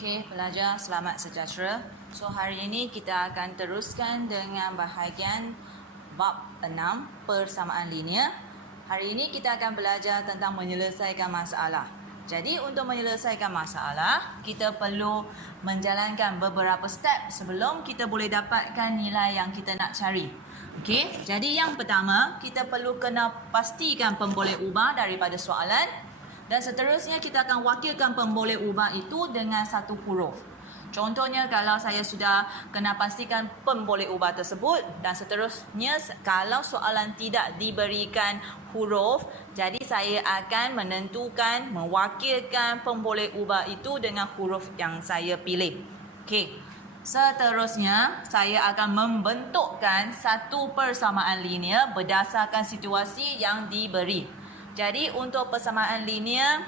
Okey, pelajar selamat sejahtera. So hari ini kita akan teruskan dengan bahagian bab 6 persamaan linear. Hari ini kita akan belajar tentang menyelesaikan masalah. Jadi untuk menyelesaikan masalah, kita perlu menjalankan beberapa step sebelum kita boleh dapatkan nilai yang kita nak cari. Okey, jadi yang pertama, kita perlu kena pastikan pemboleh ubah daripada soalan. Dan seterusnya kita akan wakilkan pemboleh ubah itu dengan satu huruf. Contohnya kalau saya sudah kena pastikan pemboleh ubah tersebut dan seterusnya kalau soalan tidak diberikan huruf, jadi saya akan menentukan mewakilkan pemboleh ubah itu dengan huruf yang saya pilih. Okey. Seterusnya saya akan membentukkan satu persamaan linear berdasarkan situasi yang diberi. Jadi untuk persamaan linear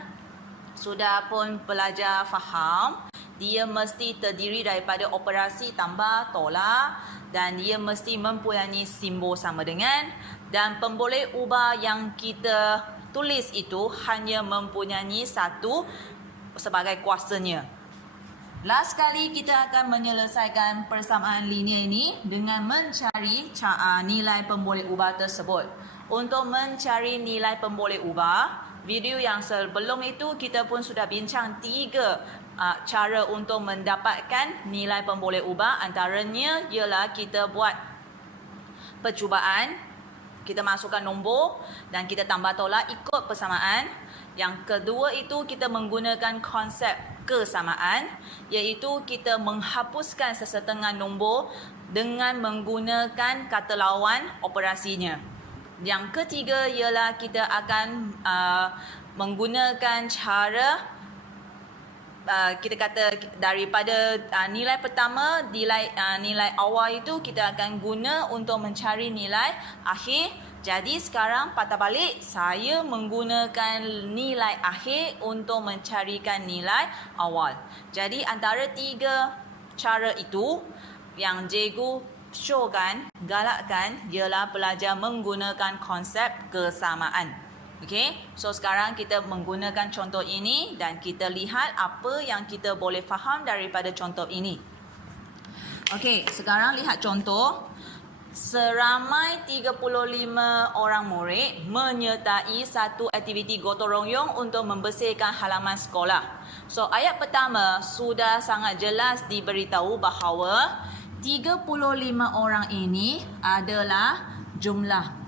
sudah pun pelajar faham, dia mesti terdiri daripada operasi tambah tolak dan dia mesti mempunyai simbol sama dengan, dan pemboleh ubah yang kita tulis itu hanya mempunyai satu sebagai kuasanya. Last kali kita akan menyelesaikan persamaan linear ini dengan mencari nilai pemboleh ubah tersebut. Untuk mencari nilai pemboleh ubah, video yang sebelum itu kita pun sudah bincang 3 cara untuk mendapatkan nilai pemboleh ubah. Antaranya ialah kita buat percubaan, kita masukkan nombor dan kita tambah tolak ikut persamaan. Yang kedua itu kita menggunakan konsep kesamaan, iaitu kita menghapuskan sesetengah nombor dengan menggunakan kata lawan operasinya. Yang ketiga ialah kita akan menggunakan cara kita kata daripada nilai pertama, nilai awal itu kita akan guna untuk mencari nilai akhir. Jadi sekarang patah balik, saya menggunakan nilai akhir untuk mencarikan nilai awal. Jadi antara 3 cara itu yang cikgu showkan, galakkan ialah pelajar menggunakan konsep kesamaan. Okey, so sekarang kita menggunakan contoh ini dan kita lihat apa yang kita boleh faham daripada contoh ini. Okey, sekarang lihat contoh. Seramai 35 orang murid menyertai satu aktiviti gotong royong untuk membersihkan halaman sekolah. So ayat pertama sudah sangat jelas diberitahu bahawa 35 orang ini adalah jumlah.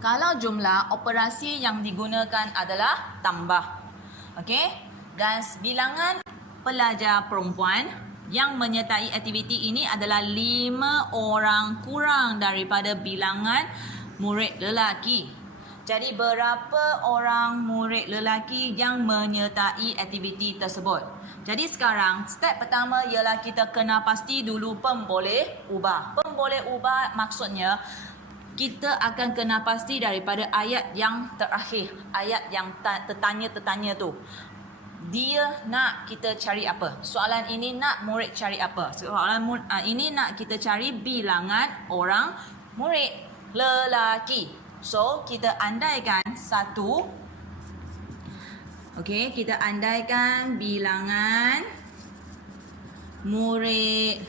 Kalau jumlah, operasi yang digunakan adalah tambah. Okey? Dan bilangan pelajar perempuan yang menyertai aktiviti ini adalah 5 orang kurang daripada bilangan murid lelaki. Jadi berapa orang murid lelaki yang menyertai aktiviti tersebut? Jadi sekarang step pertama ialah kita kena pasti dulu pemboleh ubah. Pemboleh ubah maksudnya kita akan kena pasti daripada ayat yang terakhir, ayat yang tertanya tu. Dia nak kita cari apa? Soalan ini nak murid cari apa? Soalan ini nak kita cari bilangan orang murid lelaki. So kita andaikan satu. Okey, kita andaikan bilangan murid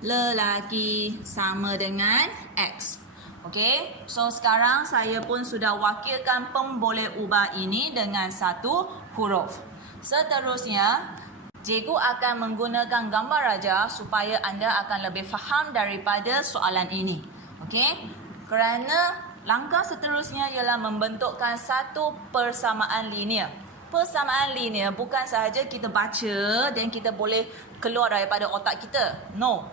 lelaki sama dengan X. Okey, so sekarang saya pun sudah wakilkan pemboleh ubah ini dengan satu huruf. Seterusnya, cikgu akan menggunakan gambar raja supaya anda akan lebih faham daripada soalan ini. Okey, kerana langkah seterusnya ialah membentukkan satu persamaan linear. Persamaan linear bukan sahaja kita baca dan kita boleh keluar daripada otak kita. No.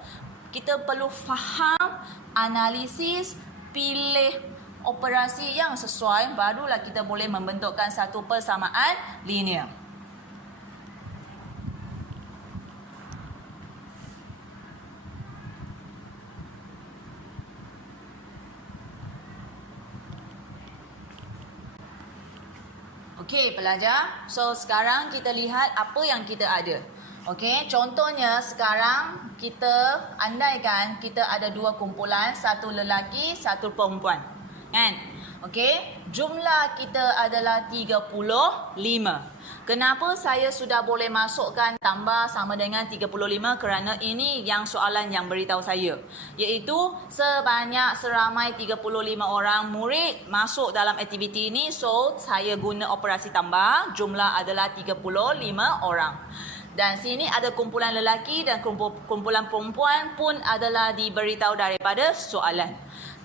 Kita perlu faham, analisis, pilih operasi yang sesuai, barulah kita boleh membentukkan satu persamaan linear. Okey pelajar, so sekarang kita lihat apa yang kita ada. Okey, contohnya sekarang kita andaikan kita ada 2 kumpulan, satu lelaki, satu perempuan. Kan? Okey, jumlah kita adalah 35. Kenapa saya sudah boleh masukkan tambah sama dengan 35? Kerana ini yang soalan yang beritahu saya. Iaitu seramai 35 orang murid masuk dalam aktiviti ini. So, saya guna operasi tambah. Jumlah adalah 35 orang. Dan sini ada kumpulan lelaki dan kumpulan perempuan pun adalah diberitahu daripada soalan.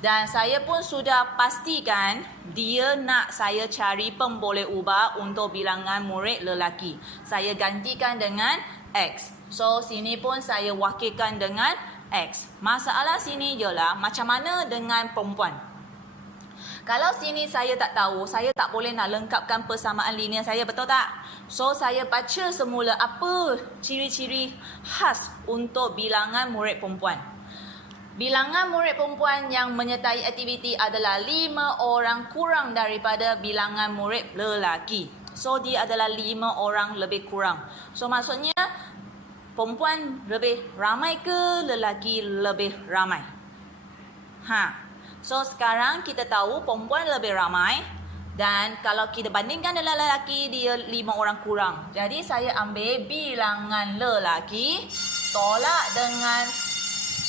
Dan saya pun sudah pastikan dia nak saya cari pemboleh ubah untuk bilangan murid lelaki. Saya gantikan dengan X. So, sini pun saya wakilkan dengan X. Masalah sini ialah macam mana dengan perempuan. Kalau sini saya tak tahu, saya tak boleh nak lengkapkan persamaan linear saya, betul tak? So, saya baca semula apa ciri-ciri khas untuk bilangan murid perempuan. Bilangan murid perempuan yang menyertai aktiviti adalah 5 orang kurang daripada bilangan murid lelaki. So, dia adalah 5 orang lebih kurang. So, maksudnya perempuan lebih ramai ke lelaki lebih ramai? So, sekarang kita tahu perempuan lebih ramai. Dan kalau kita bandingkan dengan lelaki, dia 5 orang kurang. Jadi, saya ambil bilangan lelaki tolak dengan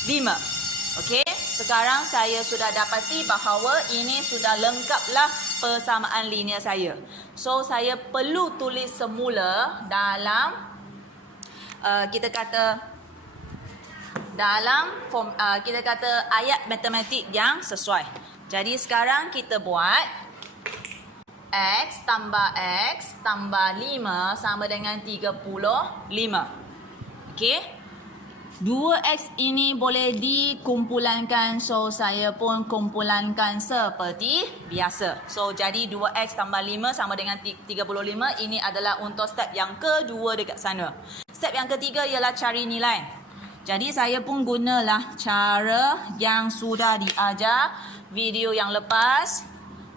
5. Okey, sekarang saya sudah dapati bahawa ini sudah lengkaplah persamaan linear saya. So, saya perlu tulis semula dalam kita kata ayat matematik yang sesuai. Jadi, sekarang kita buat X tambah X tambah 5 sama dengan 35. Okey. 2X ini boleh dikumpulankan. So, saya pun kumpulankan seperti biasa. So, jadi 2X tambah 5 sama dengan 35. Ini adalah untuk step yang kedua dekat sana. Step yang ketiga ialah cari nilai. Jadi, saya pun gunalah cara yang sudah diajar video yang lepas.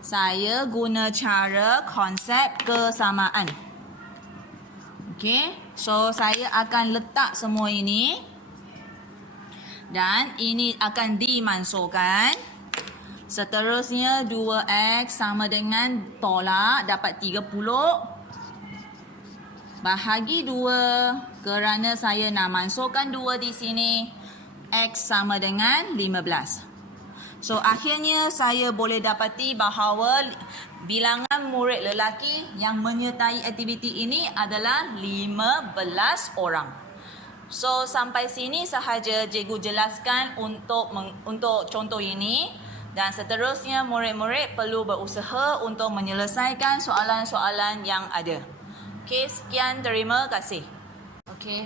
Saya guna cara konsep kesamaan. Okey. So, saya akan letak semua ini. Dan ini akan dimasukkan. Seterusnya 2X sama dengan tolak dapat 30. Bahagi 2 kerana saya nak masukkan 2 di sini. X sama dengan 15. So, akhirnya saya boleh dapati bahawa bilangan murid lelaki yang menyertai aktiviti ini adalah 15 orang. So, sampai sini sahaja cikgu jelaskan untuk contoh ini. Dan seterusnya murid-murid perlu berusaha untuk menyelesaikan soalan-soalan yang ada. Okey, sekian, terima kasih. Okey.